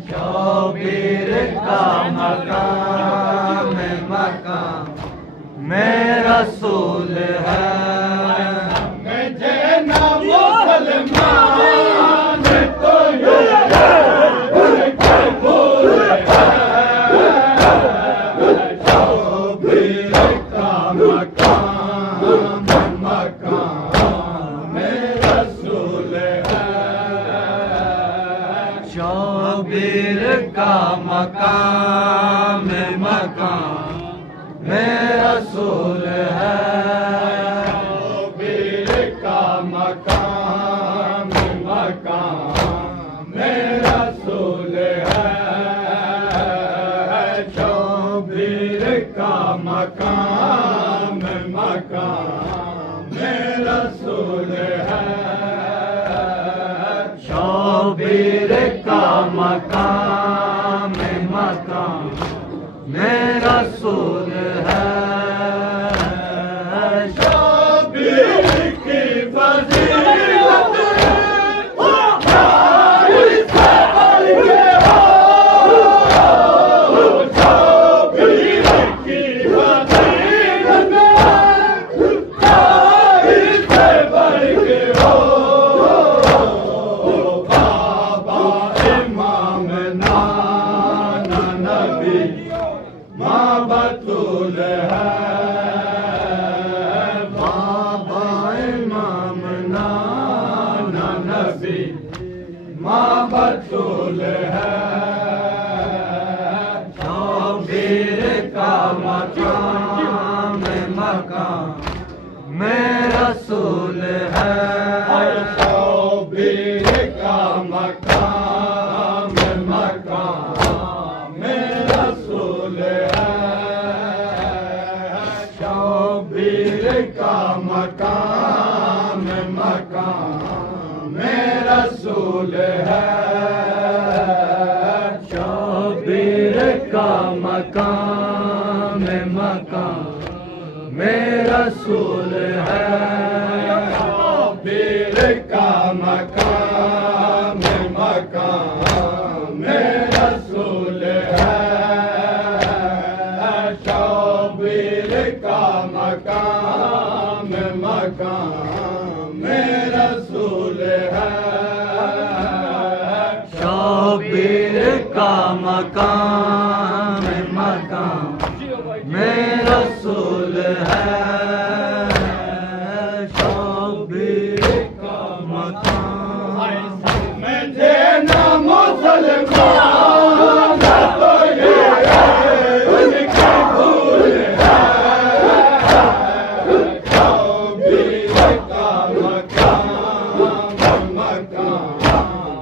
शौबीर का मकाम में रसूल है। मुसलमान तो शौबीर का मकाम में रसूल है। शौबीर का मकाम में रसूल है। शौबीर का मकाम में रसूल है। शौबीर का मकाम में रसूल है। शौबीर का मकाम में रसूल है। शौबीर की फजीलत शौबीर की फजीलत से बढ़ के हो। बाबा इमाम नाना नबी माँ बतूल है। बाबा इमाम नाना नबी माँ बतूल है। शौबीर का मकाम में रसूल है। शौबीर का मकाम में रसूल है। शौबीर का मकाम में रसूल है। शौबीर का मकाम में रसूल है। शौबीर का मकाम में रसूल है। शौबीर का मकाम में रसूल है। शौबीर का मकाम